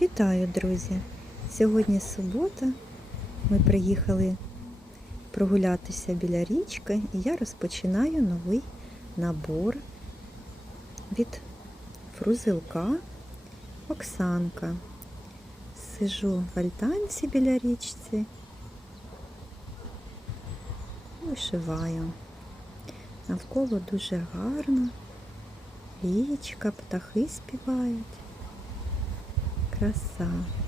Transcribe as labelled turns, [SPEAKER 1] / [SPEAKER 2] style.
[SPEAKER 1] Вітаю, друзі! Сьогодні субота. Ми приїхали прогулятися біля річки і я розпочинаю новий набор від фрузилка Оксанка. Сижу в альтанці біля річці. Вишиваю. Навколо дуже гарно. Річка, птахи співають. descascar.